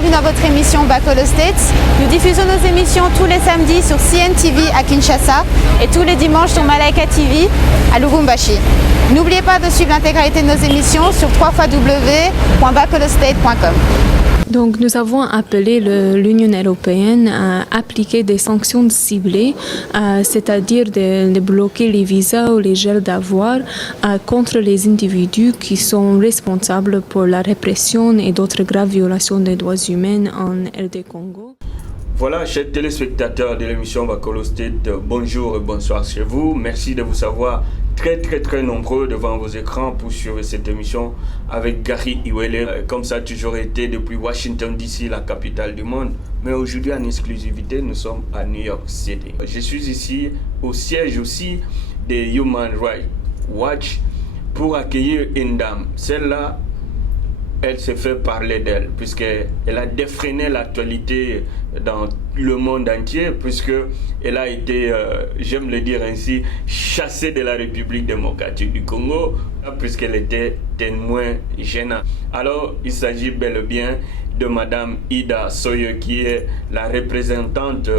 bienvenue dans votre émission Back Holo States. Nous diffusons nos émissions tous les samedis sur CNTV à Kinshasa et tous les dimanches sur Malaika TV à Lubumbashi. N'oubliez pas de suivre l'intégralité de nos émissions sur www.backholostate.com. Donc, nous avons appelé l'Union européenne à appliquer des sanctions ciblées, c'est-à-dire de bloquer les visas ou les gels d'avoirs contre les individus qui sont responsables pour la répression et d'autres graves violations des droits humains en RD Congo. Voilà, chers téléspectateurs de l'émission Back Holo State, bonjour et bonsoir chez vous. Merci de vous savoir très nombreux devant vos écrans pour suivre cette émission avec Gary Iwele. Comme ça a toujours été depuis Washington DC, la capitale du monde. Mais aujourd'hui, en exclusivité, nous sommes à New York City. Je suis ici au siège aussi des Human Rights Watch pour accueillir une dame. Celle-là, elle s'est fait parler d'elle, puisqu'elle a défreiné l'actualité dans le monde entier, puisqu'elle a été, j'aime le dire ainsi, chassée de la République démocratique du Congo, puisqu'elle était témoin gênant. Alors, il s'agit bel et bien de Madame Ida Soye, qui est la représentante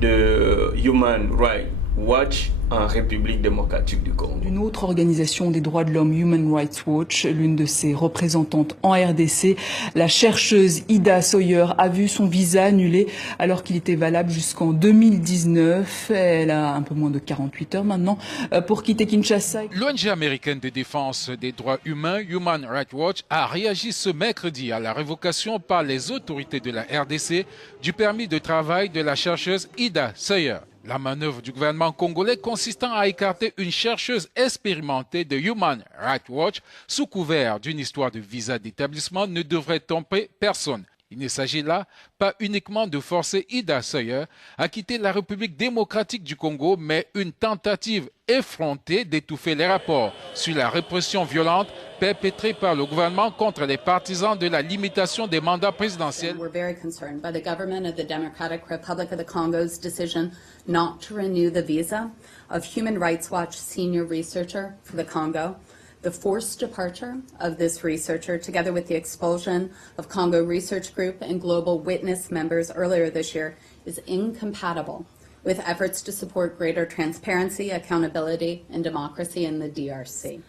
de Human Rights Watch en République démocratique du Congo. Une autre organisation des droits de l'homme, Human Rights Watch, l'une de ses représentantes en RDC, la chercheuse Ida Soye, a vu son visa annulé alors qu'il était valable jusqu'en 2019. Elle a un peu moins de 48 heures maintenant pour quitter Kinshasa. L'ONG américaine de défense des droits humains, Human Rights Watch, a réagi ce mercredi à la révocation par les autorités de la RDC du permis de travail de la chercheuse Ida Soye. La manœuvre du gouvernement congolais consistant à écarter une chercheuse expérimentée de Human Rights Watch sous couvert d'une histoire de visa d'établissement ne devrait tromper personne. Il ne s'agit là pas uniquement de forcer Ida Soye à quitter la République démocratique du Congo, mais une tentative effrontée d'étouffer les rapports sur la répression violente perpétrée par le gouvernement contre les partisans de la limitation des mandats présidentiels. We're very concerned by the government of the Democratic Republic of the Congo's decision not to renew the visa of Human Rights Watch senior researcher for the Congo. The forced departure of this researcher, together with the expulsion of Congo Research Group and Global Witness members earlier this year, is incompatible with efforts to support greater transparency, accountability, and democracy in the DRC.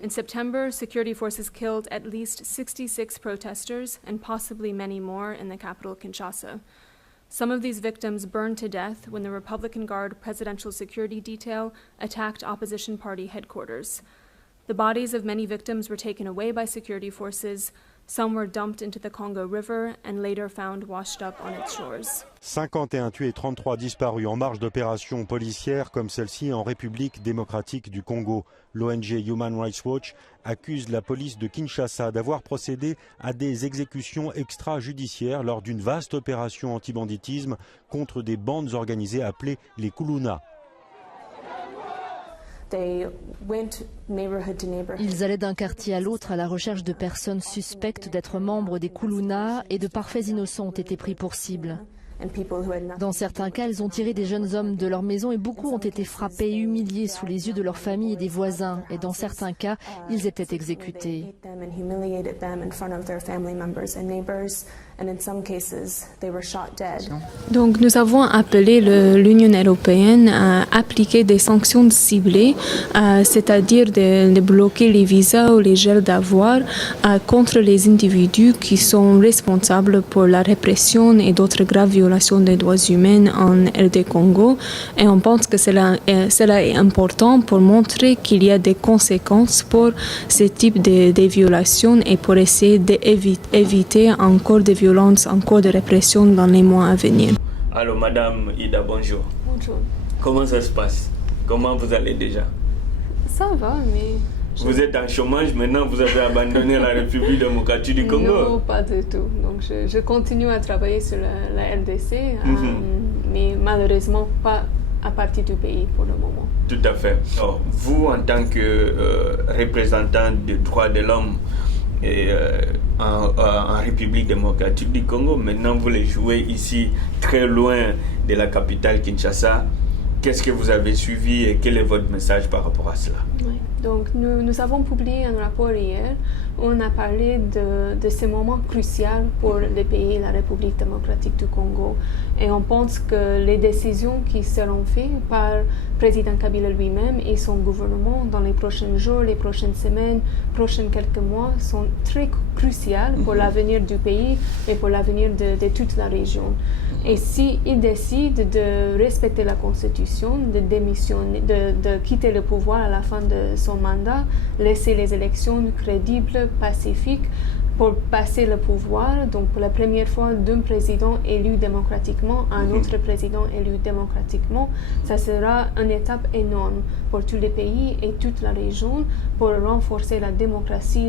In September, security forces killed at least 66 protesters and possibly many more in the capital, Kinshasa. Some of these victims burned to death when the Republican Guard Presidential Security Detail attacked opposition party headquarters. The bodies of many victims were taken away by security forces. Some were dumped into the Congo River and later found washed up on its shores. 51 tués et 33 disparus en marge d'opérations policières comme celle-ci en République démocratique du Congo. L'ONG Human Rights Watch accuse la police de Kinshasa d'avoir procédé à des exécutions extrajudiciaires lors d'une vaste opération anti-banditisme contre des bandes organisées appelées les Kuluna. Ils allaient d'un quartier à l'autre à la recherche de personnes suspectes d'être membres des Kuluna et de parfaits innocents ont été pris pour cible. Dans certains cas, ils ont tiré des jeunes hommes de leur maison et beaucoup ont été frappés et humiliés sous les yeux de leur famille et des voisins. Et dans certains cas, ils étaient exécutés. Donc, nous avons appelé l'Union européenne à appliquer des sanctions ciblées, c'est-à-dire de bloquer les visas ou les gels d'avoirs contre les individus qui sont responsables pour la répression et d'autres graves violations des droits humains en RD Congo. Et on pense que cela est important pour montrer qu'il y a des conséquences pour ce type de violations et pour essayer d'éviter encore des violences, encore de répression dans les mois à venir. Alors, Madame Ida, bonjour. Bonjour. Comment ça se passe? Comment vous allez déjà? Ça va, mais... Vous êtes en chômage, maintenant vous avez abandonné la République démocratique du Congo? Non, pas du tout. Donc je continue à travailler sur la RDC, mais malheureusement pas à partir du pays pour le moment. Tout à fait. Alors, vous, en tant que représentant des droits de l'homme en République démocratique du Congo, maintenant vous les jouez ici, très loin de la capitale Kinshasa. Qu'est-ce que vous avez suivi et quel est votre message par rapport à cela? Oui. Donc, nous avons publié un rapport hier on a parlé de ce moment crucial pour le pays, la République démocratique du Congo. Et on pense que les décisions qui seront faites par le président Kabila lui-même et son gouvernement dans les prochains jours, les prochaines semaines, prochains quelques mois sont très cruciales pour l'avenir du pays et pour l'avenir de toute la région. Et s'il décide de respecter la Constitution, de démissionner, de quitter le pouvoir à la fin de son mandat, laisser les élections crédibles, pacifiques, pour passer le pouvoir, donc pour la première fois d'un président élu démocratiquement à un autre président élu démocratiquement, ça sera une étape énorme pour tous les pays et toute la région pour renforcer la démocratie,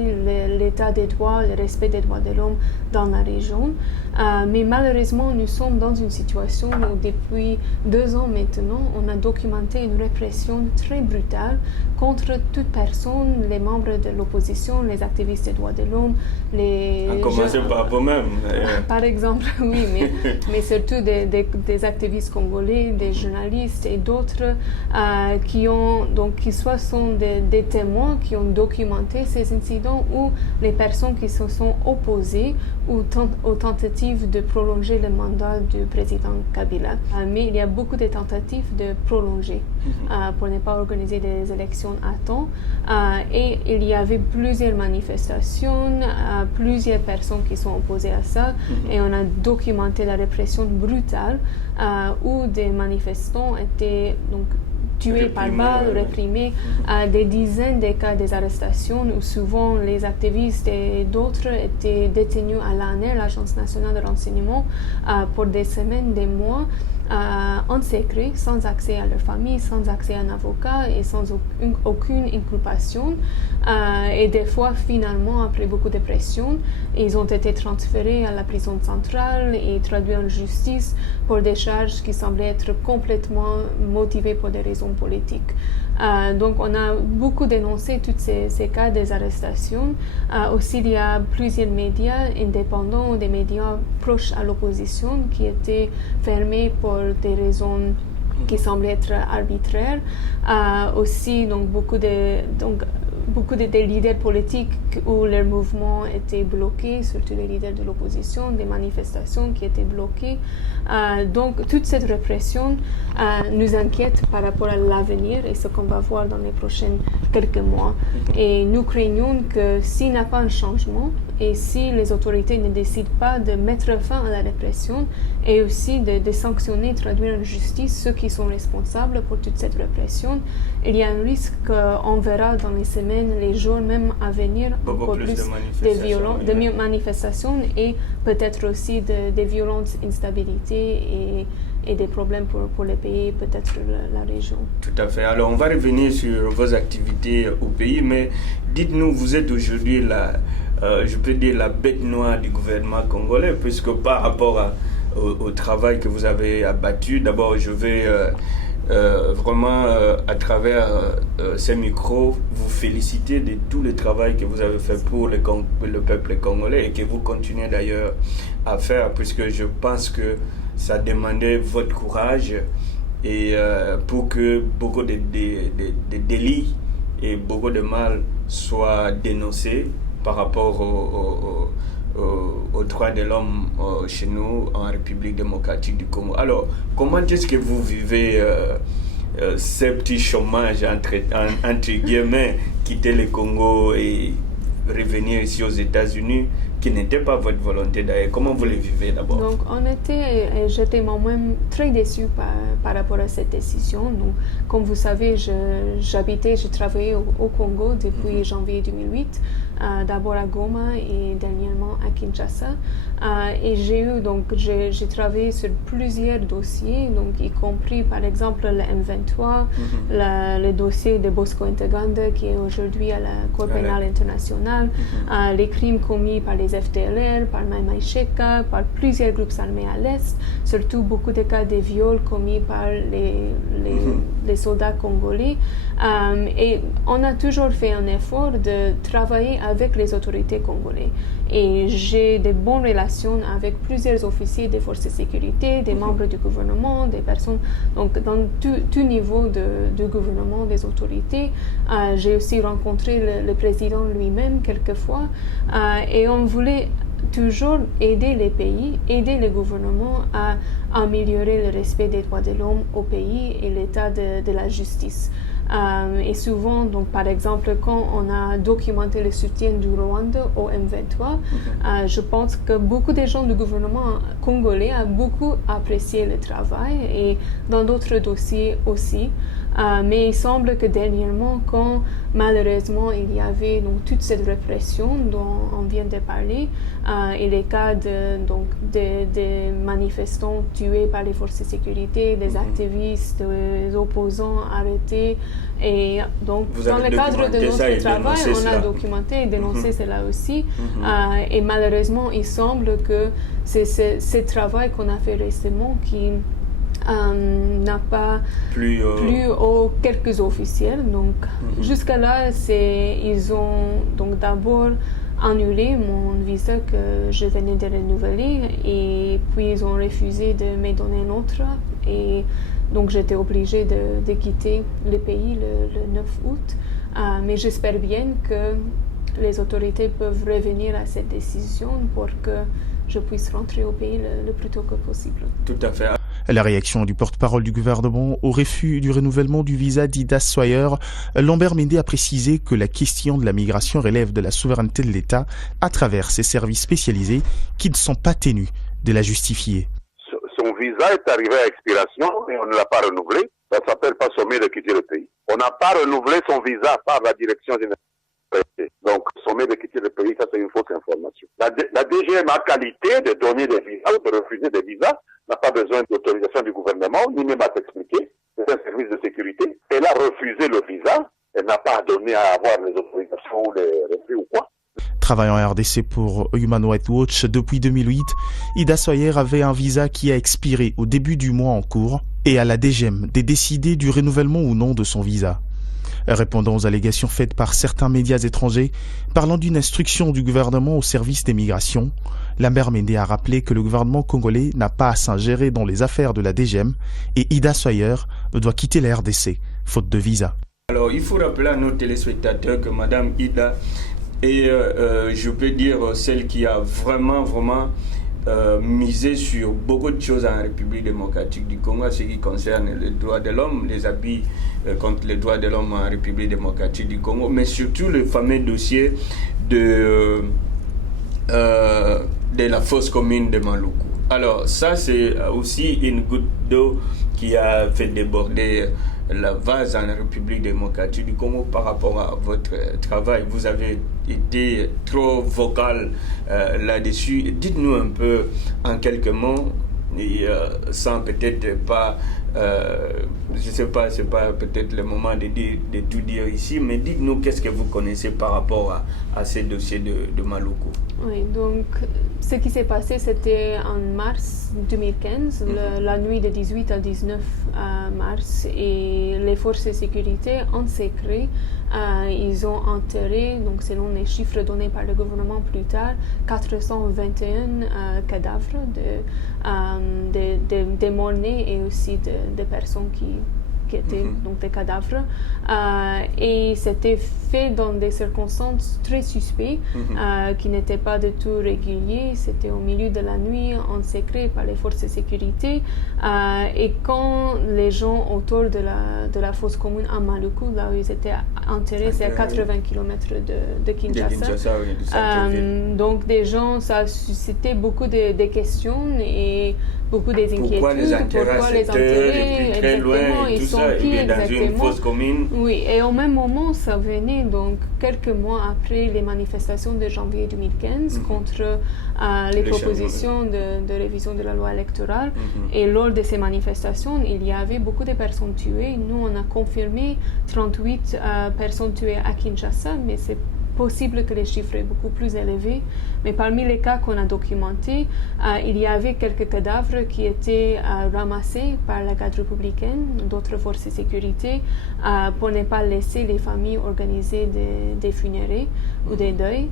l'état des droits, le respect des droits de l'homme dans la région. Mais malheureusement, nous sommes dans une situation où depuis 2 ans maintenant, on a documenté une répression très brutale contre toute personne, les membres de l'opposition, les activistes des droits de l'homme, à commencer par vous-même. Par exemple, oui, mais surtout des activistes congolais, des journalistes et d'autres qui soit sont des témoins qui ont documenté ces incidents ou les personnes qui se sont opposées aux tentatives de prolonger le mandat du président Kabila. Mais il y a beaucoup de tentatives de prolonger pour ne pas organiser des élections à temps. Et il y avait plusieurs manifestations, plusieurs personnes qui sont opposées à ça. Et on a documenté la répression brutale où des manifestants étaient tués par balles, réprimés, des dizaines de cas d'arrestations où souvent les activistes et d'autres étaient détenus à l'ANR, l'Agence nationale de renseignement, pour des semaines, des mois, en secret, sans accès à leur famille, sans accès à un avocat et sans aucune inculpation. Et des fois, finalement, après beaucoup de pression, ils ont été transférés à la prison centrale et traduits en justice pour des charges qui semblaient être complètement motivées pour des raisons politiques. Donc, on a beaucoup dénoncé tous ces cas d'arrestation. Aussi, il y a plusieurs médias indépendants, des médias proches à l'opposition qui étaient fermés pour des raisons qui semblent être arbitraires. Aussi, beaucoup de leaders politiques où leur mouvement était bloqué, surtout les leaders de l'opposition, des manifestations qui étaient bloquées. Donc, toute cette répression nous inquiète par rapport à l'avenir et ce qu'on va voir dans les prochains quelques mois. Et nous craignons que s'il n'y a pas un changement et si les autorités ne décident pas de mettre fin à la répression et aussi de sanctionner, traduire en justice ceux qui sont responsables pour toute cette répression, il y a un risque qu'on verra dans les semaines, les jours même à venir, beaucoup plus de manifestations et peut-être aussi des violences, instabilités et des problèmes pour les pays, peut-être la région. Tout à fait. Alors, on va revenir sur vos activités au pays, mais dites-nous, vous êtes aujourd'hui je peux dire la bête noire du gouvernement congolais, puisque par rapport au travail que vous avez abattu, d'abord je vais vraiment à travers ces micros vous féliciter de tout le travail que vous avez fait pour le peuple congolais et que vous continuez d'ailleurs à faire, puisque je pense que ça demandait votre courage et pour que beaucoup de délits et beaucoup de mal soient dénoncés par rapport aux droits de l'homme chez nous en République démocratique du Congo. Alors, comment est-ce que vous vivez ce petit chômage entre guillemets, quitter le Congo et revenir ici aux États-Unis, qui n'était pas votre volonté d'ailleurs? Comment vous les vivez d'abord? Donc, j'étais moi-même très déçue par rapport à cette décision. Donc, comme vous savez, j'ai travaillé au Congo depuis janvier 2008, d'abord à Goma et dernièrement à Kinshasa. Et j'ai travaillé sur plusieurs dossiers, donc y compris par exemple le M23, le dossier de Bosco Ntaganda qui est aujourd'hui à la Cour pénale internationale, les crimes commis par les FDLR, par Mai Mai Cheka, par plusieurs groupes armés à l'Est, surtout beaucoup de cas de viols commis par les soldats congolais. Et on a toujours fait un effort de travailler avec les autorités congolaises. Et j'ai de bonnes relations avec plusieurs officiers des forces de sécurité, des membres du gouvernement, des personnes, donc dans tout niveau du gouvernement, des autorités. J'ai aussi rencontré le président lui-même quelquefois et on voulait toujours aider les pays, aider le gouvernement à améliorer le respect des droits de l'homme au pays et l'état de la justice. Et souvent, donc, par exemple, quand on a documenté le soutien du Rwanda au M23, je pense que beaucoup de gens du gouvernement congolais ont beaucoup apprécié le travail et dans d'autres dossiers aussi. Mais il semble que dernièrement, quand malheureusement il y avait donc, toute cette répression dont on vient de parler, et les cas de manifestants tués par les forces de sécurité, des activistes, des opposants arrêtés, et donc dans le cadre de notre travail, on a documenté et dénoncé cela aussi. Et malheureusement, il semble que c'est ce travail qu'on a fait récemment qui n'a pas plu aux quelques officiels. Donc jusqu'à là, ils ont donc d'abord annulé mon visa que je venais de renouveler et puis ils ont refusé de me donner un autre et donc j'étais obligée de quitter le pays le 9 août. Mais j'espère bien que les autorités peuvent revenir à cette décision pour que je puisse rentrer au pays le plus tôt que possible. Tout à fait. La réaction du porte-parole du gouvernement au refus du renouvellement du visa d'Ida Sawyer, Lambert Mende a précisé que la question de la migration relève de la souveraineté de l'État à travers ses services spécialisés qui ne sont pas tenus de la justifier. Son visa est arrivé à expiration et on ne l'a pas renouvelé. Ça ne s'appelle pas sommet de quitter le pays. On n'a pas renouvelé son visa par la direction générale. Donc, sommet de quitter le pays, ça c'est une fausse information. La DGM a qualité de donner des visas ou de refuser des visas, n'a pas besoin d'autorisation du gouvernement, ni même à t'expliquer. C'est un service de sécurité. Elle a refusé le visa, elle n'a pas donné à avoir les autorisations ou les refus ou quoi. Travaillant en RDC pour Human Rights Watch depuis 2008, Ida Sawyer avait un visa qui a expiré au début du mois en cours et à la DGM de décider du renouvellement ou non de son visa. Répondant aux allégations faites par certains médias étrangers, parlant d'une instruction du gouvernement au service des migrations, Lambert Mende a rappelé que le gouvernement congolais n'a pas à s'ingérer dans les affaires de la DGM et Ida Sawyer doit quitter la RDC, faute de visa. Alors, il faut rappeler à nos téléspectateurs que Madame Ida est, je peux dire, celle qui a vraiment misé sur beaucoup de choses en République démocratique du Congo, ce qui concerne les droits de l'homme, les abus contre les droits de l'homme en République démocratique du Congo, mais surtout le fameux dossier de la fosse commune de Maluku. Alors ça, c'est aussi une goutte d'eau qui a fait déborder la vase en République démocratique du Congo par rapport à votre travail. Vous avez été trop vocal là-dessus. Dites-nous un peu en quelques mots, et, sans peut-être pas, je ne sais pas, c'est pas peut-être le moment de tout dire ici, mais dites-nous qu'est-ce que vous connaissez par rapport à ces dossiers de Maluku. Oui, donc ce qui s'est passé, c'était en mars 2015, la nuit de 18 à 19 mars, et les forces de sécurité en secret, ils ont enterré, donc selon les chiffres donnés par le gouvernement plus tard, 421 cadavres de morts-nés et aussi de personnes qui étaient donc des cadavres. Et c'était fait dans des circonstances très suspectes, qui n'étaient pas du tout réguliers. C'était au milieu de la nuit, en secret, par les forces de sécurité. Et quand les gens autour de la fosse commune à Maluku, là où ils étaient enterrés, c'est à 80 km de Kinshasa. Donc des gens, ça a suscité beaucoup de questions et beaucoup des inquiétudes. Pourquoi les enterrer très loin et tout ça, dans une fosse commune? Oui, et au même moment, ça venait donc quelques mois après les manifestations de janvier 2015 contre les propositions de révision de la loi électorale. Et lors de ces manifestations, il y avait beaucoup de personnes tuées. Nous, on a confirmé 38 personnes tuées à Kinshasa, mais possible que les chiffres soient beaucoup plus élevés. Mais parmi les cas qu'on a documentés, il y avait quelques cadavres qui étaient ramassés par la garde républicaine, d'autres forces de sécurité, pour ne pas laisser les familles organiser des funérailles ou des deuils.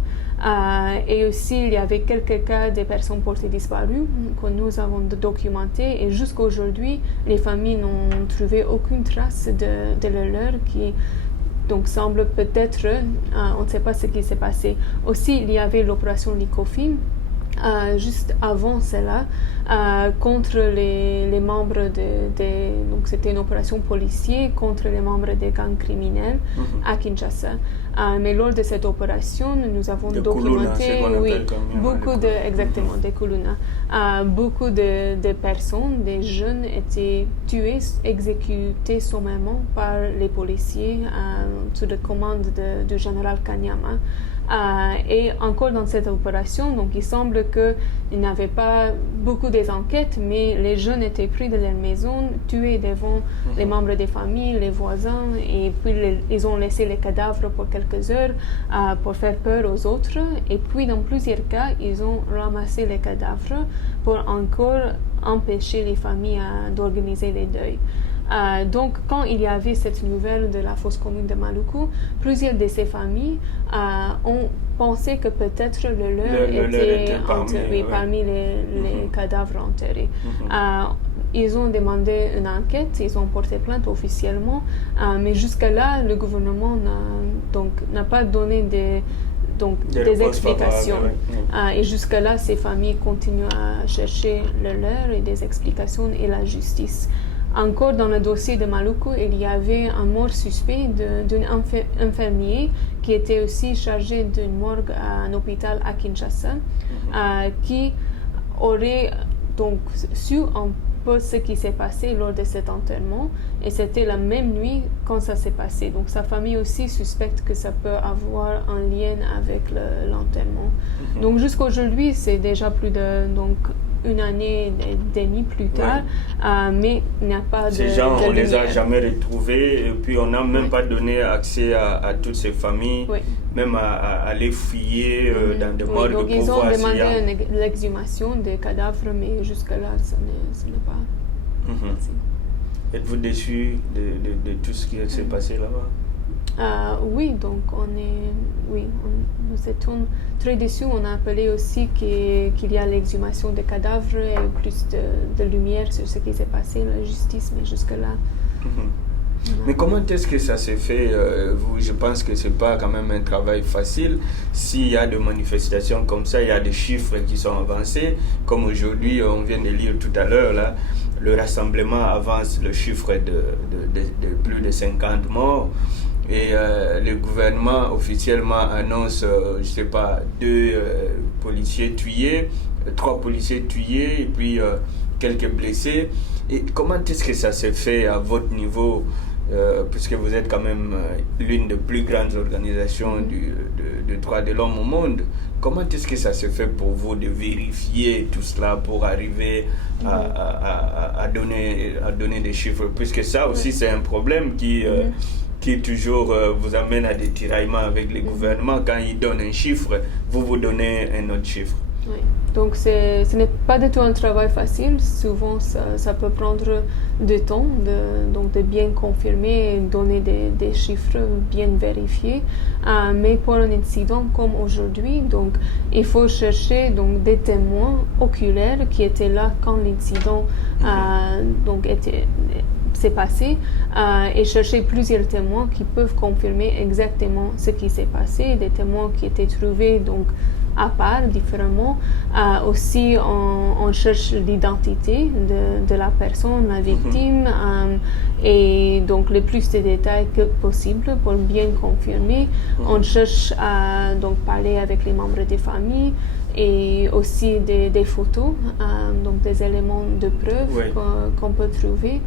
Et aussi, il y avait quelques cas de personnes portées disparues que nous avons documentés. Et jusqu'à aujourd'hui, les familles n'ont trouvé aucune trace de leur qui donc semble peut-être, on ne sait pas ce qui s'est passé. Aussi, il y avait l'opération Lycofim, juste avant cela, contre les membres donc c'était une opération policière contre les membres des gangs criminels à Kinshasa. Mais lors de cette opération, nous avons documenté beaucoup de personnes, des jeunes étaient tués, exécutés sommairement par les policiers sous la commande du général Kanyama. Et encore dans cette opération, donc il semble qu'il n'y avait pas beaucoup d'enquêtes, mais les jeunes étaient pris de leur maison, tués devant les membres des familles, les voisins, et puis ils ont laissé les cadavres pour quelques heures pour faire peur aux autres. Et puis dans plusieurs cas, ils ont ramassé les cadavres pour encore empêcher les familles d'organiser les deuils. Donc, quand il y avait cette nouvelle de la fosse commune de Maluku, plusieurs de ces familles ont pensé que peut-être le leur était parmi les cadavres enterrés. Ils ont demandé une enquête, ils ont porté plainte officiellement, mais jusque-là, le gouvernement n'a pas donné des explications. Et jusque-là, ces familles continuent à chercher le leur et des explications et la justice. Encore dans le dossier de Maluku, il y avait un mort suspect d'un infirmier qui était aussi chargé d'une morgue à un hôpital à Kinshasa, qui aurait donc su un peu ce qui s'est passé lors de cet enterrement, et c'était la même nuit quand ça s'est passé. Donc sa famille aussi suspecte que ça peut avoir un lien avec l'enterrement. Donc jusqu'à aujourd'hui, c'est déjà plus de une année et demie plus tard, mais il n'y a pas ces gens, on ne les a jamais retrouvés, et puis on n'a même pas donné accès à toutes ces familles, même à les fouiller dans des morgues pour voir s'il y a... Donc ils ont demandé l'exhumation des cadavres, mais jusque-là, ce n'est pas... Êtes-vous déçu de tout ce qui s'est passé là-bas? Oui, donc nous étions très déçus. On a appelé aussi qu'il y a l'exhumation des cadavres et plus de lumière sur ce qui s'est passé, la justice, mais jusque-là... Mais comment est-ce que ça s'est fait? Je pense que ce n'est pas quand même un travail facile. S'il y a des manifestations comme ça, il y a des chiffres qui sont avancés. Comme aujourd'hui, on vient de lire tout à l'heure, là, le rassemblement avance le chiffre de plus de 50 morts. Et le gouvernement officiellement annonce, 2 policiers tués, 3 policiers tués et puis quelques blessés. Et comment est-ce que ça s'est fait à votre niveau, puisque vous êtes quand même l'une des plus grandes organisations de droits de l'homme au monde? Comment est-ce que ça se fait pour vous de vérifier tout cela pour arriver à donner des chiffres? Puisque ça aussi c'est un problème qui toujours vous amène à des tiraillements avec les gouvernements. Quand ils donnent un chiffre, vous donnez un autre chiffre. Oui. Donc ce n'est pas du tout un travail facile. Souvent, ça peut prendre du temps de bien confirmer et donner des chiffres bien vérifiés. Mais pour un incident comme aujourd'hui, donc, il faut chercher des témoins oculaires qui étaient là quand l'incident s'est passé, et chercher plusieurs témoins qui peuvent confirmer exactement ce qui s'est passé, des témoins qui étaient trouvés à part, différemment. Aussi, on cherche l'identité de la personne, la victime, et donc le plus de détails que possible pour bien confirmer. On cherche à parler avec les membres des familles et aussi des photos, donc des éléments de preuve qu'on peut trouver.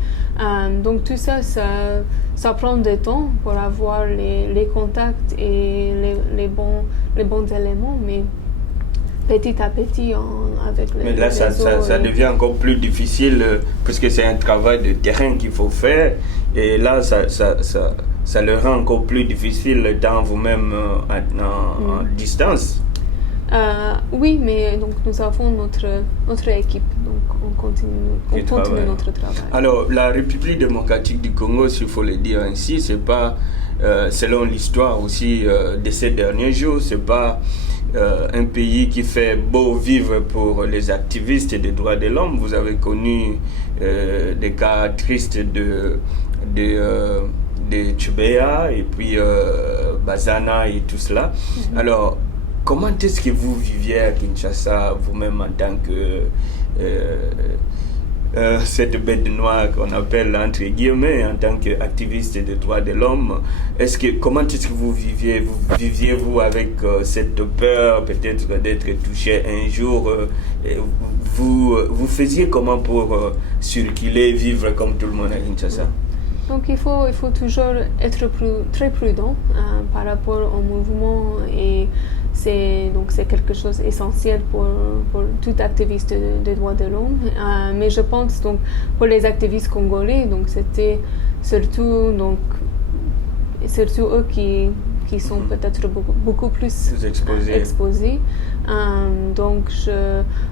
Donc tout ça prend du temps pour avoir les contacts et les bons éléments, mais petit à petit, avec les... Mais là, ça devient encore plus difficile, puisque c'est un travail de terrain qu'il faut faire. Et là, ça le rend encore plus difficile dans vous-même en distance. Oui, mais donc nous avons notre équipe, donc on continue notre travail. Alors, la République démocratique du Congo, s'il faut le dire ainsi, c'est pas, selon l'histoire aussi de ces derniers jours, c'est pas un pays qui fait beau vivre pour les activistes des droits de l'homme. Vous avez connu des cas tristes de Tchubea et puis Bazana et tout cela. Alors, comment est-ce que vous viviez à Kinshasa, vous-même en tant que cette bête noire qu'on appelle entre guillemets, en tant qu'activiste des droits de l'homme? Comment est-ce que vous viviez-vous avec cette peur peut-être d'être touché un jour? Vous faisiez comment pour circuler, vivre comme tout le monde à Kinshasa? Donc il faut toujours être très prudent par rapport au mouvement, et c'est quelque chose d'essentiel pour tout activiste des droits de l'homme. Mais je pense donc pour les activistes congolais, donc c'était surtout eux qui sont peut-être beaucoup plus exposés. Donc,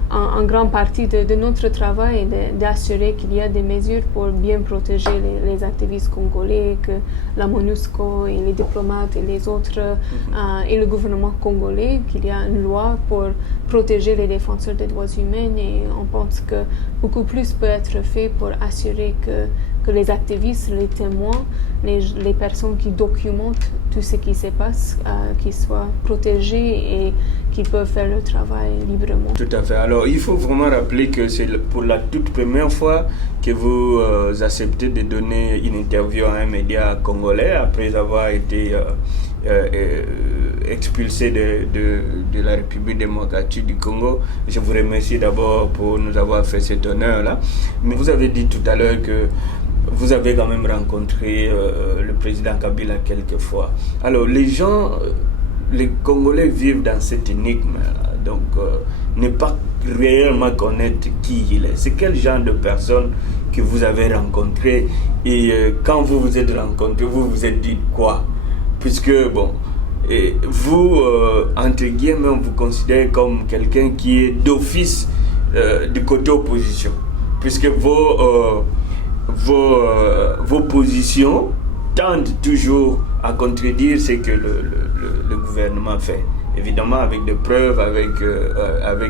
en grande partie de notre travail est d'assurer qu'il y a des mesures pour bien protéger les activistes congolais, que la MONUSCO et les diplomates et les autres, et le gouvernement congolais, qu'il y a une loi pour protéger les défenseurs des droits humains, et on pense que beaucoup plus peut être fait pour assurer que les activistes, les témoins, les personnes qui documentent tout ce qui se passe, qu'ils soient protégés et qu'ils peuvent faire le travail librement. Tout à fait. Alors, il faut vraiment rappeler que c'est pour la toute première fois que vous acceptez de donner une interview à un média congolais après avoir été expulsé de la République démocratique du Congo. Je vous remercie d'abord pour nous avoir fait cet honneur-là. Mais vous avez dit tout à l'heure que vous avez quand même rencontré le président Kabila quelques fois. Alors, les Congolais vivent dans cette énigme, donc ne pas réellement connaître qui il est. C'est quel genre de personne que vous avez rencontré, et quand vous vous êtes rencontrés, vous vous êtes dit quoi? Puisque, bon, vous, entre guillemets, on vous considère comme quelqu'un qui est d'office du côté opposition, puisque vos positions tendent toujours à contredire ce que le gouvernement fait. Évidemment, avec des preuves, avec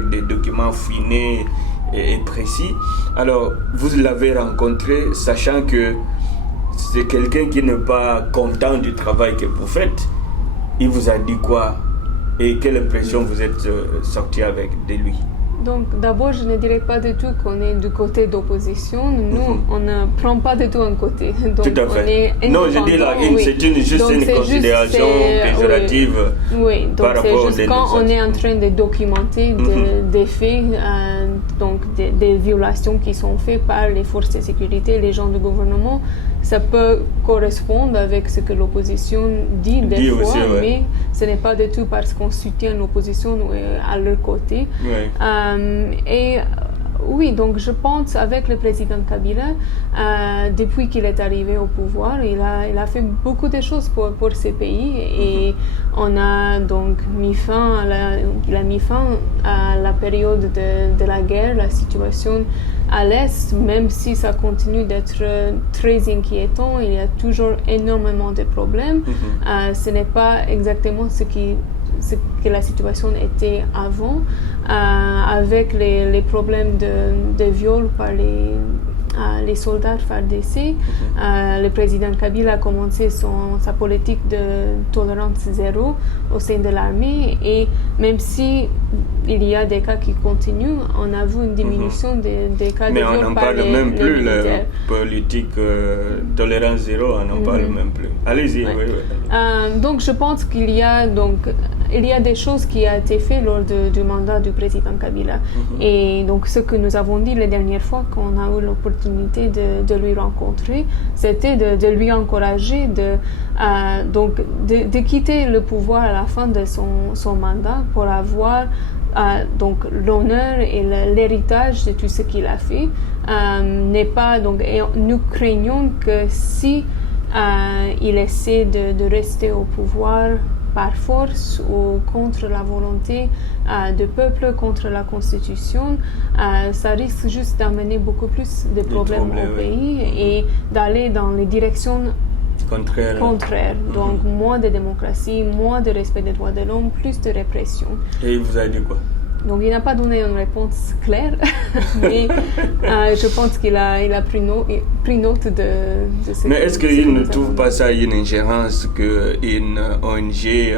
des documents fouinés et précis. Alors, vous l'avez rencontré, sachant que c'est quelqu'un qui n'est pas content du travail que vous faites. Il vous a dit quoi? Et quelle impression vous êtes sorti avec de lui? Donc d'abord, je ne dirais pas du tout qu'on est du côté d'opposition. Nous, on ne prend pas du tout un côté. Donc, tout à fait. Non, je dis là, c'est juste une considération péjorative. Oui, donc c'est juste quand on est en train de documenter des faits, donc des violations qui sont faites par les forces de sécurité, les gens du gouvernement, ça peut correspondre avec ce que l'opposition dit des fois, aussi, ouais. Mais ce n'est pas du tout parce qu'on soutient l'opposition à leur côté. Ouais. Et oui, donc je pense avec le président Kabila, depuis qu'il est arrivé au pouvoir, il a fait beaucoup de choses pour ce pays, et on a donc mis fin à la période de la guerre, la situation à l'Est, même si ça continue d'être très inquiétant, il y a toujours énormément de problèmes. Ce n'est pas exactement ce que la situation était avant, avec les problèmes de viol par les soldats FARDC. Le président Kabila a commencé sa politique de tolérance zéro au sein de l'armée, et même si il y a des cas qui continuent, on a vu une diminution des cas de viol par les militaires. Mais on n'en parle même plus, la politique tolérance zéro, on n'en parle même plus. Allez-y. Ouais. Oui. Donc je pense qu'il y a des choses qui ont été faites lors du mandat du président Kabila. Et donc ce que nous avons dit la dernière fois qu'on a eu l'opportunité de lui rencontrer, c'était de lui encourager de quitter le pouvoir à la fin de son mandat pour avoir donc l'honneur et l'héritage de tout ce qu'il a fait n'est pas donc. Et nous craignons que si il essaie de rester au pouvoir par force ou contre la volonté du peuple, contre la Constitution, ça risque juste d'amener beaucoup plus de problèmes au pays et d'aller dans les directions contraires. Donc, moins de démocratie, moins de respect des droits de l'homme, plus de répression. Et il vous a dit quoi? Donc, il n'a pas donné une réponse claire, mais je pense qu'il a pris note de ce. Mais est-ce qu'il ne trouve pas ça une ingérence qu'une ONG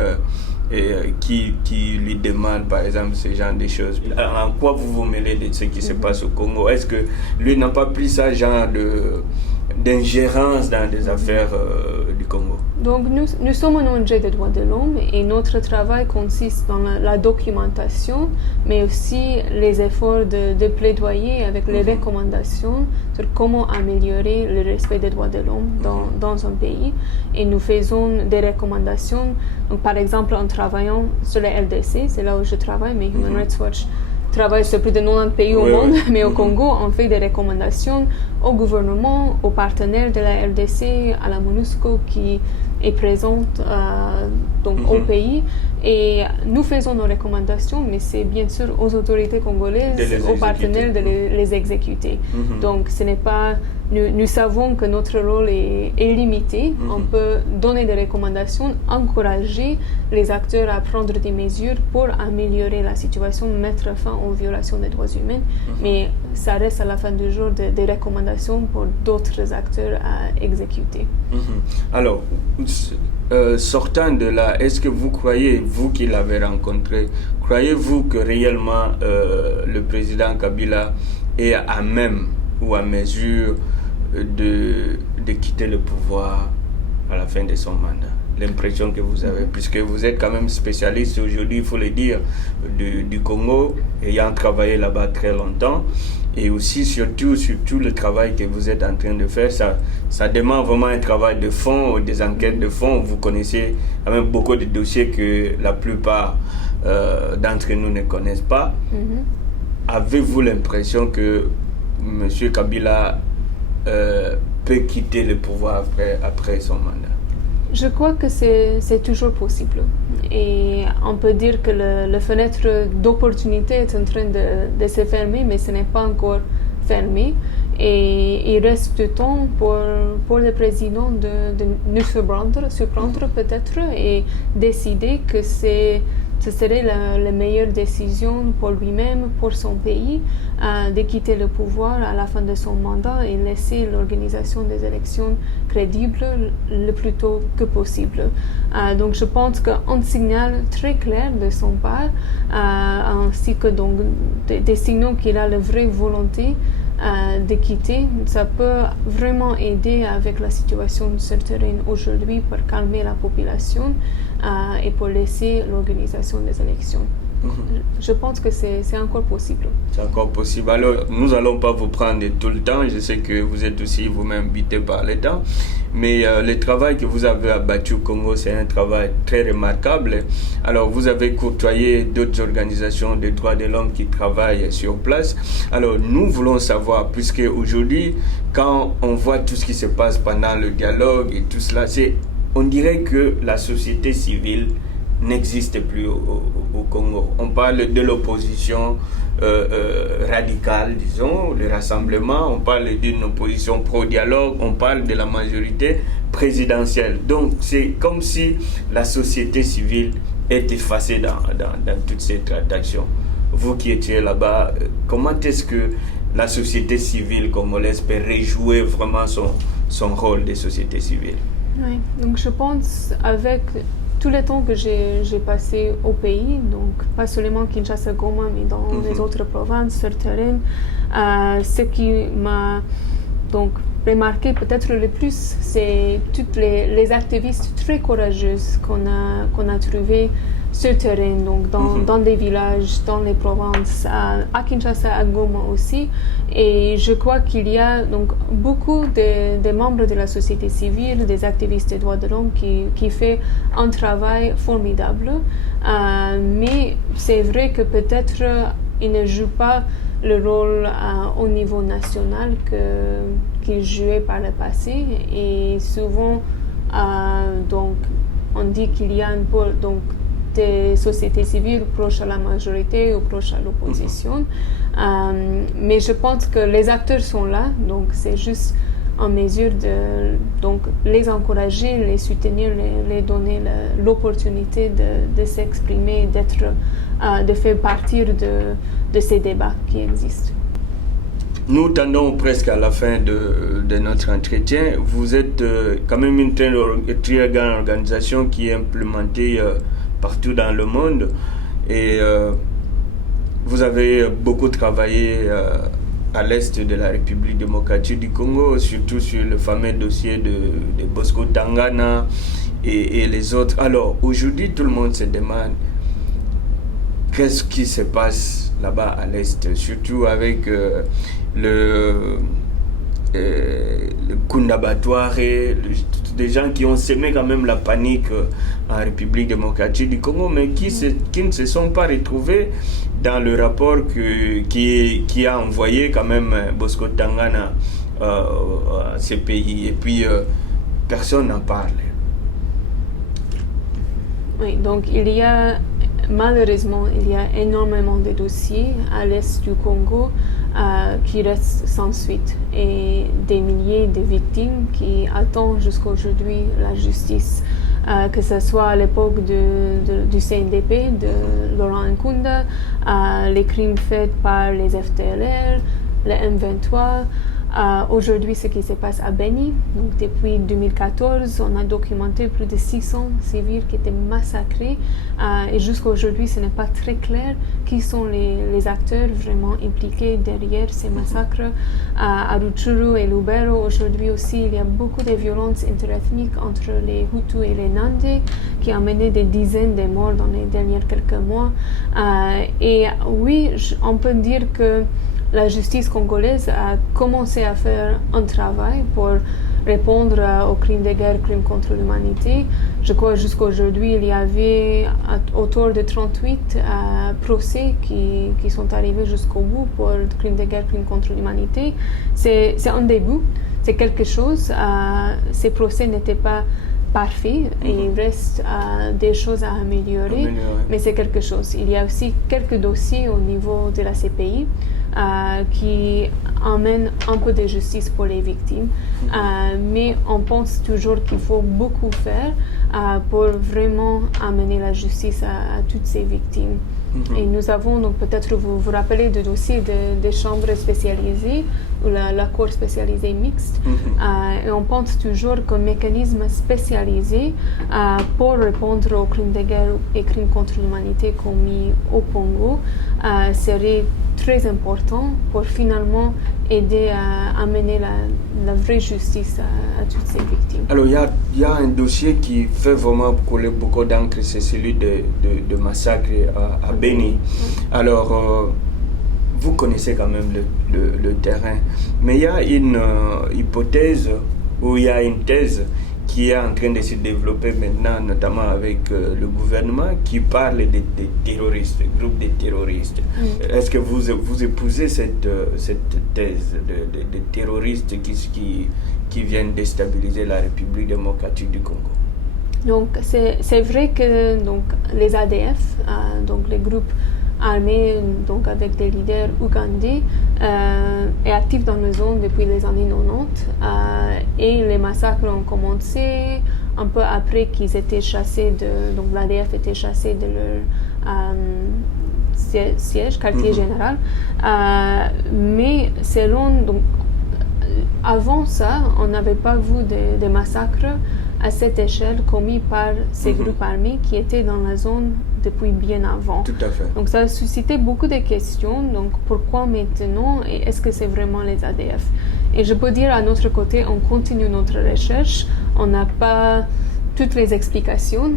qui lui demande, par exemple, ce genre de choses? En quoi vous vous mêlez de ce qui se passe au Congo? Est-ce que lui n'a pas pris ça genre d'ingérence dans des affaires du Congo? Donc nous sommes une ONG de droits de l'homme et notre travail consiste dans la documentation, mais aussi les efforts de plaidoyer avec les recommandations sur comment améliorer le respect des droits de l'homme dans un pays. Et nous faisons des recommandations, donc, par exemple en travaillant sur la RDC, c'est là où je travaille, mais Human Rights Watch travaille sur plus de 90 pays au monde, mais au Congo, on fait des recommandations au gouvernement, aux partenaires de la RDC, à la MONUSCO qui est présente au pays. Et nous faisons nos recommandations, mais c'est bien sûr aux autorités congolaises, aux partenaires de les exécuter. Donc ce n'est pas... Nous savons que notre rôle est limité. On peut donner des recommandations, encourager les acteurs à prendre des mesures pour améliorer la situation, mettre fin aux violations des droits humains. Mais ça reste à la fin du jour des recommandations pour d'autres acteurs à exécuter. Alors, sortant de là, est-ce que vous croyez, vous qui l'avez rencontré, croyez-vous que réellement le président Kabila est à même ou à mesure de quitter le pouvoir à la fin de son mandat? L'impression que vous avez, puisque vous êtes quand même spécialiste aujourd'hui, il faut le dire, du Congo, ayant travaillé là-bas très longtemps, et aussi surtout le travail que vous êtes en train de faire, ça demande vraiment un travail de fond, des enquêtes de fond. Vous connaissez quand même beaucoup de dossiers que la plupart d'entre nous ne connaissent pas. Avez-vous l'impression que M. Kabila peut quitter le pouvoir après son mandat? Je crois que c'est toujours possible. Et on peut dire que la fenêtre d'opportunité est en train de se fermer, mais ce n'est pas encore fermé. Et il reste du temps pour le président de nous surprendre peut-être et décider que ce serait la meilleure décision pour lui-même, pour son pays, de quitter le pouvoir à la fin de son mandat et laisser l'organisation des élections crédibles le plus tôt que possible. Donc je pense qu'un signal très clair de son part, ainsi que donc des signaux qu'il a la vraie volonté de quitter, ça peut vraiment aider avec la situation sur le terrain aujourd'hui pour calmer la population et pour laisser l'organisation des élections. Je pense que c'est encore possible. C'est encore possible. Alors, nous n'allons pas vous prendre tout le temps. Je sais que vous êtes aussi vous-même habité par le temps. Mais le travail que vous avez abattu au Congo, c'est un travail très remarquable. Alors, vous avez côtoyé d'autres organisations de droits de l'homme qui travaillent sur place. Alors, nous voulons savoir, puisque aujourd'hui, quand on voit tout ce qui se passe pendant le dialogue et tout cela, on dirait que la société civile n'existe plus au Congo. On parle de l'opposition radicale, disons, le rassemblement, on parle d'une opposition pro-dialogue, on parle de la majorité présidentielle. Donc, c'est comme si la société civile est effacée dans toute cette action. Vous qui étiez là-bas, comment est-ce que la société civile congolaise peut rejouer vraiment son rôle de société civile? Oui, donc je pense avec tout le temps que j'ai passé au pays, donc pas seulement Kinshasa, Goma, mais dans les autres provinces, sur le terrain, ce qui m'a donc remarqué peut-être le plus, c'est toutes les activistes très courageuses qu'on a trouvées sur le terrain, donc dans des villages, dans les provinces, à Kinshasa, à Goma aussi. Et je crois qu'il y a donc beaucoup de membres de la société civile, des activistes des droits de l'homme qui font un travail formidable. Mais c'est vrai que peut-être ils ne jouent pas le rôle au niveau national qu'ils jouaient par le passé. Et souvent, donc, on dit qu'il y a donc des sociétés civiles proches à la majorité ou proches à l'opposition. Mais je pense que les acteurs sont là, donc c'est juste en mesure de donc, les encourager, les soutenir, les donner l'opportunité de s'exprimer, de faire partie de ces débats qui existent. Nous tendons presque à la fin de notre entretien. Vous êtes quand même une très grande organisation qui est implémentée partout dans le monde et vous avez beaucoup travaillé à l'est de la République démocratique du Congo, surtout sur le fameux dossier de Bosco Ntaganda et les autres. Alors aujourd'hui, tout le monde se demande qu'est-ce qui se passe là-bas à l'est, surtout avec le coup d'abattoir et des gens qui ont semé quand même la panique en République démocratique du Congo, mais qui ne se sont pas retrouvés dans le rapport qui a envoyé quand même Bosco Ntaganda à ces pays. Et puis, personne n'en parle. Oui, donc malheureusement, il y a énormément de dossiers à l'est du Congo qui restent sans suite et des milliers de victimes qui attendent jusqu'à aujourd'hui la justice, que ce soit à l'époque du CNDP, de Laurent Nkunda, les crimes faits par les FDLR, le M23. Aujourd'hui, ce qui se passe à Beni, donc depuis 2014, on a documenté plus de 600 civils qui étaient massacrés et jusqu'à aujourd'hui, ce n'est pas très clair qui sont les acteurs vraiment impliqués derrière ces massacres. À Rutshuru et Lubero, aujourd'hui aussi, il y a beaucoup de violences interethniques entre les Hutus et les Nandi qui ont mené des dizaines de morts dans les derniers quelques mois. Et oui, on peut dire que la justice congolaise a commencé à faire un travail pour répondre aux crimes de guerre, crimes contre l'humanité. Je crois jusqu'à aujourd'hui, il y avait autour de 38 procès qui sont arrivés jusqu'au bout pour crimes de guerre, crimes contre l'humanité. C'est un début, c'est quelque chose. Ces procès n'étaient pas parfaits et il reste des choses à améliorer, mais c'est quelque chose. Il y a aussi quelques dossiers au niveau de la CPI qui amènent un peu de justice pour les victimes, mais on pense toujours qu'il faut beaucoup faire pour vraiment amener la justice à toutes ces victimes. Et nous avons, donc peut-être vous vous rappelez du dossier des chambres spécialisées ou la cour spécialisée mixte. Et on pense toujours qu'un mécanisme spécialisé pour répondre aux crimes de guerre et crimes contre l'humanité commis au Congo serait très important pour finalement aider à amener la vraie justice à toutes ces victimes. Alors il y a un dossier qui fait vraiment couler beaucoup d'encre, c'est celui de massacre à Beni. Alors vous connaissez quand même le terrain, mais il y a une hypothèse ou il y a une thèse qui est en train de se développer maintenant, notamment avec le gouvernement, qui parle des terroristes, groupes de terroristes. Est-ce que vous épousez cette thèse de terroristes qui viennent déstabiliser la République démocratique du Congo? Donc, c'est vrai que donc, les ADF, donc les groupes armés donc avec des leaders ougandais, est actif dans la zone depuis les années 90 et les massacres ont commencé un peu après qu'ils étaient chassés donc l'ADF était chassé de leur siège, quartier général. Mais selon, donc, avant ça, on n'avait pas vu des massacres à cette échelle commis par ces groupes armés qui étaient dans la zone depuis bien avant. Tout à fait. Donc ça a suscité beaucoup de questions. Donc pourquoi maintenant et est-ce que c'est vraiment les ADF? Et je peux dire à notre côté, on continue notre recherche. On n'a pas toutes les explications,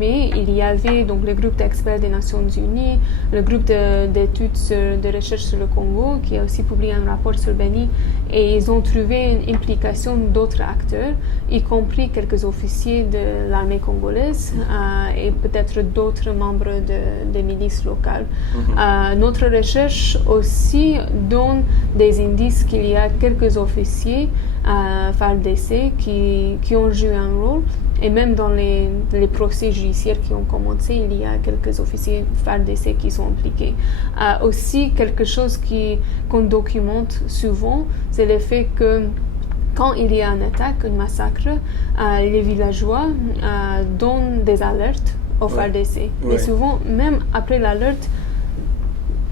mais il y avait donc le groupe d'experts des Nations Unies, le groupe d'études de recherche sur le Congo qui a aussi publié un rapport sur Beni, et ils ont trouvé une implication d'autres acteurs, y compris quelques officiers de l'armée congolaise et peut-être d'autres membres des milices locales. Notre recherche aussi donne des indices qu'il y a quelques officiers FARDC qui ont joué un rôle, et même dans les procès judiciaires qui ont commencé, il y a quelques officiers FARDC qui sont impliqués. Aussi, quelque chose qu'on documente souvent, c'est le fait que quand il y a une attaque, un massacre, les villageois donnent des alertes au FARDC. Mais souvent, même après l'alerte,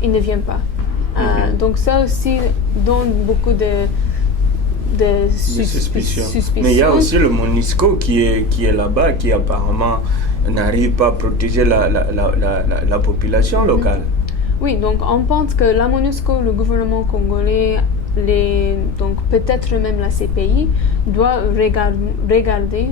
ils ne viennent pas. Donc ça aussi donne beaucoup de suspicion. Mais il y a aussi le MONUSCO qui est là-bas, qui apparemment n'arrive pas à protéger la population locale. Oui, donc on pense que la MONUSCO, le gouvernement congolais, donc peut-être même la CPI, doit regarder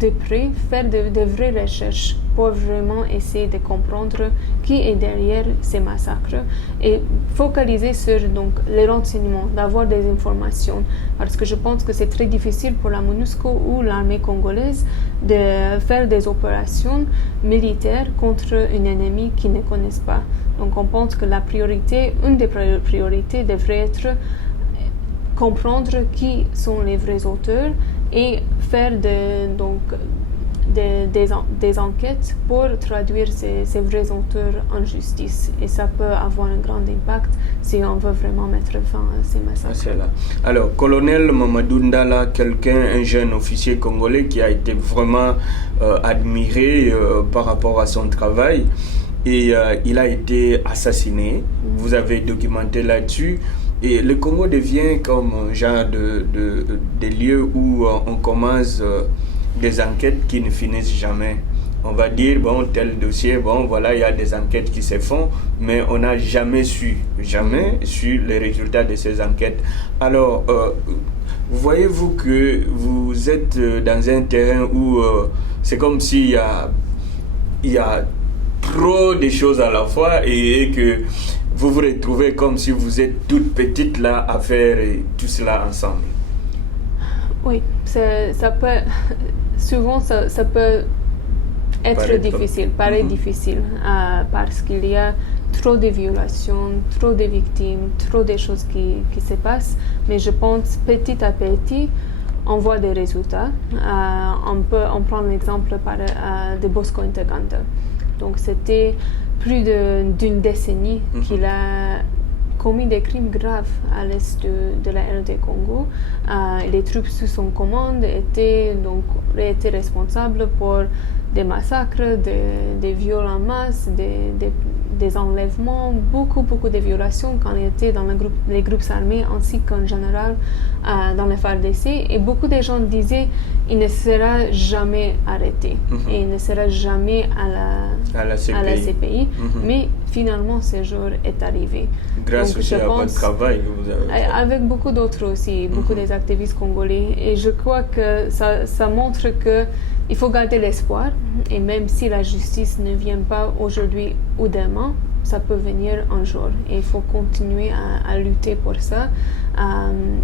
de près, faire de vraies recherches pour vraiment essayer de comprendre qui est derrière ces massacres et focaliser sur donc, les renseignements, d'avoir des informations. Parce que je pense que c'est très difficile pour la MONUSCO ou l'armée congolaise de faire des opérations militaires contre un ennemi qu'ils ne connaissent pas. Donc on pense que une des priorités devrait être comprendre qui sont les vrais auteurs et faire des enquêtes pour traduire ces vrais auteurs en justice. Et ça peut avoir un grand impact si on veut vraiment mettre fin à ces massacres. Alors, colonel Mamadou Ndala, un jeune officier congolais qui a été vraiment admiré par rapport à son travail, et il a été assassiné. Vous avez documenté là-dessus. Et le Congo devient comme un genre de lieu où on commence des enquêtes qui ne finissent jamais. On va dire, tel dossier, voilà, il y a des enquêtes qui se font, mais on n'a jamais su les résultats de ces enquêtes. Alors, voyez-vous que vous êtes dans un terrain où c'est comme s'il y a trop de choses à la fois et que vous vous retrouvez comme si vous êtes toute petite là à faire tout cela ensemble. Oui, ça peut souvent ça peut être difficile, difficile, parce qu'il y a trop de violations, trop de victimes, trop de choses qui se passent. Mais je pense petit à petit, on voit des résultats. On prend l'exemple de Bosco Ntaganda. Donc c'était plus d'une décennie qu'il a commis des crimes graves à l'est de la RD Congo. Les troupes sous son commande étaient responsables pour des massacres, des viols en masse, des enlèvements, beaucoup de violations quand il était dans les groupes armés ainsi qu'en général dans les FARDC. Et beaucoup de gens disaient il ne sera jamais arrêté et il ne sera jamais à la CPI. Mais finalement, ce jour est arrivé. Grâce aussi à votre travail que vous avez fait. Avec beaucoup d'autres aussi, beaucoup des activistes congolais. Et je crois que ça montre qu'il faut garder l'espoir. Et même si la justice ne vient pas aujourd'hui ou demain, ça peut venir un jour. Et il faut continuer à lutter pour ça.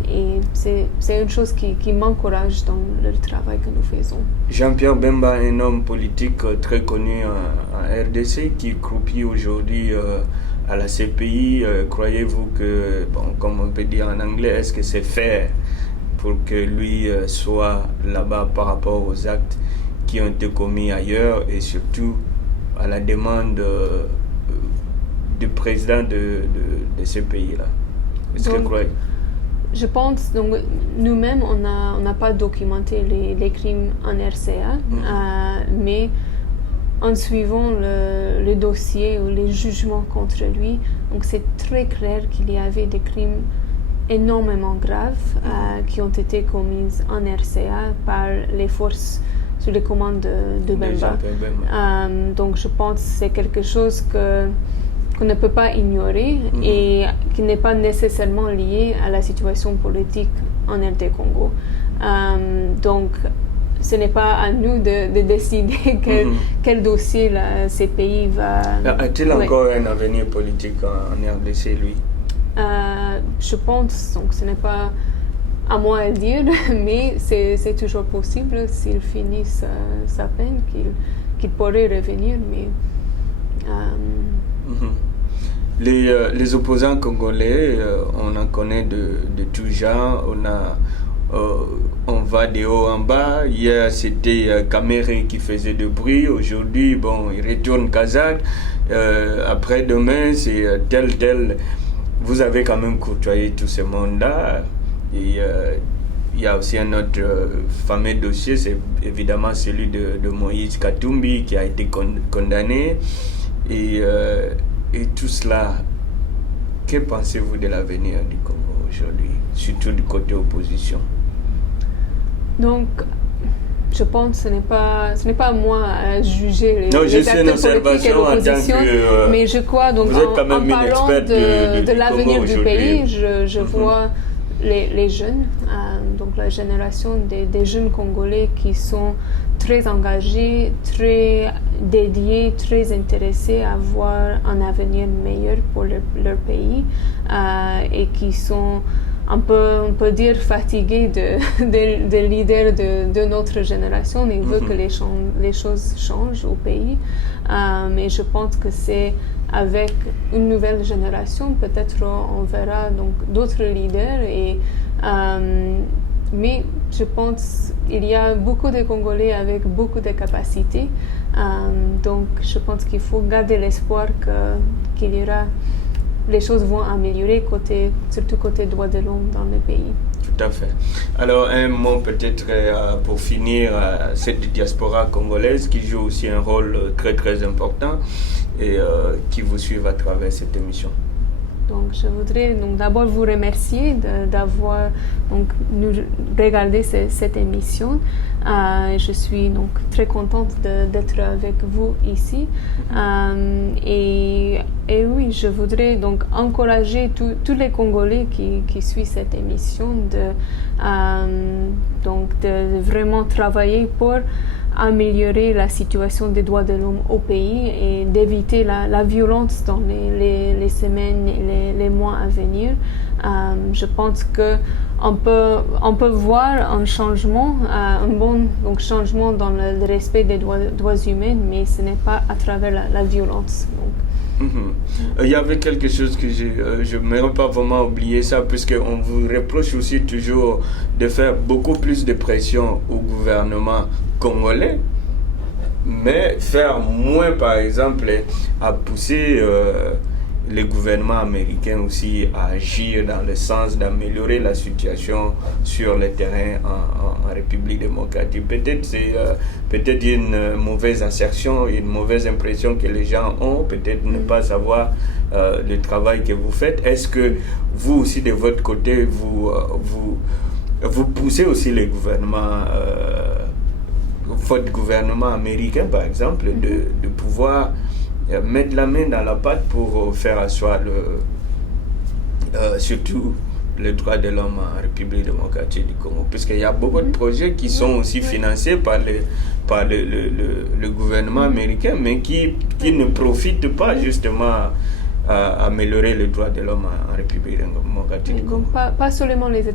Et c'est une chose qui m'encourage dans le travail que nous faisons. Jean-Pierre Bemba, un homme politique très connu en RDC, qui croupit aujourd'hui à la CPI. Croyez-vous que, comme on peut dire en anglais, est-ce que c'est fair pour que lui soit là-bas par rapport aux actes qui ont été commis ailleurs et surtout à la demande du président de ce pays-là? Est-ce que vous croyez? Je pense, donc nous-mêmes, on n'a pas documenté les crimes en RCA, mais en suivant le dossier ou les jugements contre lui, donc c'est très clair qu'il y avait des crimes énormément graves qui ont été commis en RCA par les forces sous les commandes de Bemba. Donc je pense que c'est quelque chose qu'on ne peut pas ignorer et qui n'est pas nécessairement lié à la situation politique en RD Congo. Donc ce n'est pas à nous de décider quel dossier ces pays va... A-t-il encore un avenir politique en RDC, lui? Je pense, donc ce n'est pas à moi à le dire, mais c'est toujours possible s'il finit sa peine qu'il pourrait revenir. Mais les opposants congolais, on en connaît de tout genre. On va de haut en bas. Hier, c'était Kamere qui faisait du bruit. Aujourd'hui, il retourne Kazakh. Après-demain, c'est tel. Vous avez quand même côtoyé tout ce monde-là. Et il y a aussi un autre fameux dossier, c'est évidemment celui de Moïse Katumbi qui a été condamné. Et tout cela, que pensez-vous de l'avenir du Congo aujourd'hui, surtout du côté opposition? Donc, je pense que ce n'est pas à moi à juger les acteurs politiques et l'opposition, mais je crois, donc, en parlant de l'avenir du pays, je vois les jeunes, donc la génération des jeunes Congolais qui sont très engagés, très dédiés, très intéressés à avoir un avenir meilleur pour leur pays et qui sont on peut dire fatigués des leaders de notre génération. Ils veulent que les choses changent au pays. Mais je pense que c'est avec une nouvelle génération, peut-être on verra donc d'autres leaders. Mais je pense qu'il y a beaucoup de Congolais avec beaucoup de capacités. Donc je pense qu'il faut garder l'espoir qu'il y aura... les choses vont améliorer, surtout côté droits de l'homme dans le pays. Tout à fait. Alors, un mot peut-être pour finir, cette diaspora congolaise qui joue aussi un rôle très très important et qui vous suit à travers cette émission. Donc, je voudrais d'abord vous remercier d'avoir nous regardé cette émission. Je suis donc très contente d'être avec vous ici. Et oui, je voudrais donc encourager tous les Congolais qui suivent cette émission de vraiment travailler pour améliorer la situation des droits de l'homme au pays et d'éviter la violence dans les semaines et les mois à venir. Je pense qu'on peut voir un changement, un bon changement dans le respect des droits humains, mais ce n'est pas à travers la violence. Il y avait quelque chose que je n'aimerais pas vraiment oublier ça, puisqu'on vous reproche aussi toujours de faire beaucoup plus de pression au gouvernement congolais, mais faire moins, par exemple, à pousser le gouvernement américain aussi à agir dans le sens d'améliorer la situation sur le terrain en République démocratique. Peut-être c'est peut-être une mauvaise assertion, une mauvaise impression que les gens ont, peut-être ne pas savoir le travail que vous faites. Est-ce que vous aussi de votre côté vous poussez aussi les gouvernements, votre gouvernement américain par exemple, de pouvoir mettre la main dans la pâte pour faire asseoir surtout les droits de l'homme en République démocratique du Congo, puisqu'il y a beaucoup de projets qui sont aussi financés par le gouvernement américain, mais qui ne profitent pas justement à améliorer les droits de l'homme en République démocratique du Congo. Pas seulement les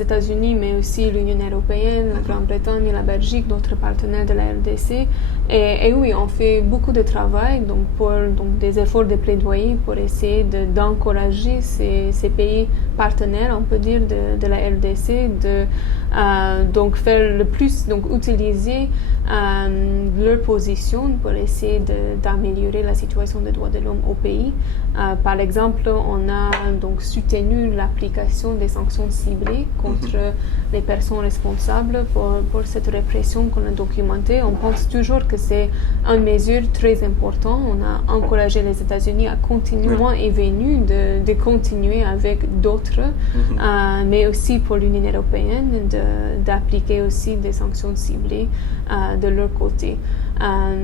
États-Unis, mais aussi l'Union européenne, la Grande-Bretagne, la Belgique, d'autres partenaires de la RDC. Et oui, on fait beaucoup de travail pour des efforts de plaidoyer pour essayer d'encourager ces pays partenaires, on peut dire, de la RDC, donc faire le plus, utiliser leur position pour essayer d'améliorer la situation des droits de l'homme au pays. Par exemple, on a soutenu l'application des sanctions ciblées contre les personnes responsables pour cette répression qu'on a documentée. On pense toujours que c'est une mesure très importante. On a encouragé les États-Unis à continuer, le moment est venu de continuer avec d'autres, mais aussi pour l'Union européenne d'appliquer aussi des sanctions ciblées de leur côté.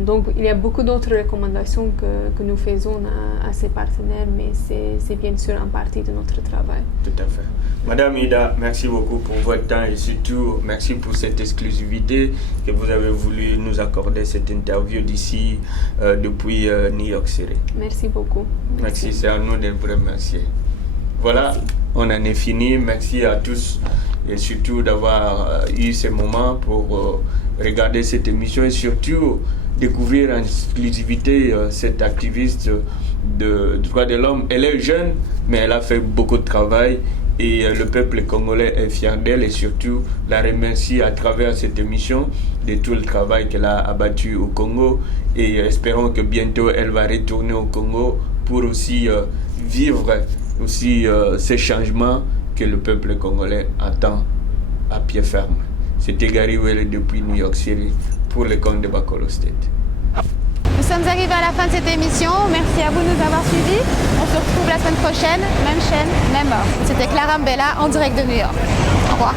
Donc, il y a beaucoup d'autres recommandations que nous faisons à ces partenaires, mais c'est bien sûr une partie de notre travail. Tout à fait. Madame Ida, merci beaucoup pour votre temps et surtout merci pour cette exclusivité que vous avez voulu nous accorder cette interview d'ici depuis New York City. Merci beaucoup. Merci, c'est à nous de vous remercier. Voilà, on en est fini. Merci à tous et surtout d'avoir eu ce moment pour regarder cette émission et surtout découvrir en exclusivité cette activiste de droits de l'homme. Elle est jeune, mais elle a fait beaucoup de travail et le peuple congolais est fier d'elle et surtout la remercie à travers cette émission de tout le travail qu'elle a abattu au Congo et espérons que bientôt elle va retourner au Congo pour aussi vivre aussi ces changements que le peuple congolais attend à pied ferme. C'était Gary Iwele depuis New York City pour le compte de Bakolo State. Nous sommes arrivés à la fin de cette émission. Merci à vous de nous avoir suivis. On se retrouve la semaine prochaine, même chaîne, même heure. C'était Clara Mbella en direct de New York. Au revoir.